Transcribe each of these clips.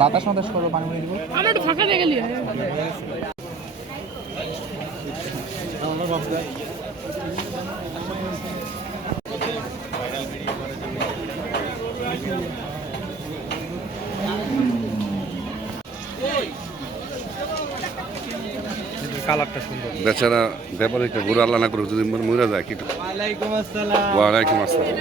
বাতাস মাতাস করবো, পানি পানি দিব। আমরা একটু ফাঁকা দিয়ে গেলি কালারটা সুন্দর। বেচারা ব্যাপারে একটা গরু আল্লাহ না করে যদি মরে যায় কি। ওয়ালাইকুম আসসালাম। ওয়ালাইকুম আসসালাম।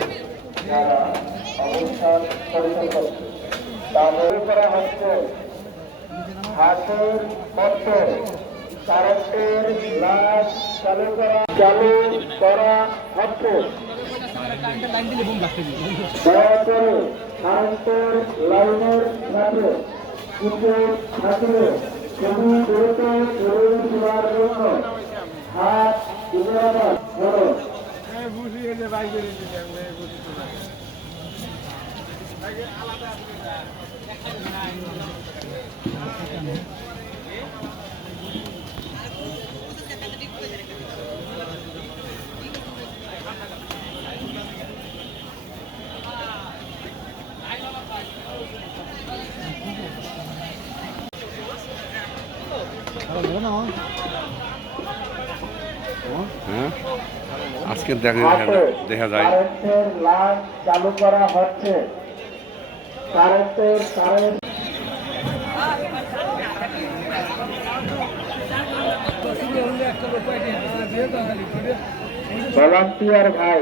হ্যাঁ, আজকে দেখা যায় লাইন চালু করা হচ্ছে। ভলান্টিয়ার ভাই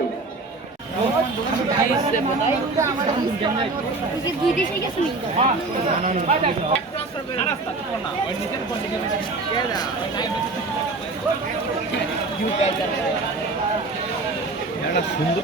সুন্দর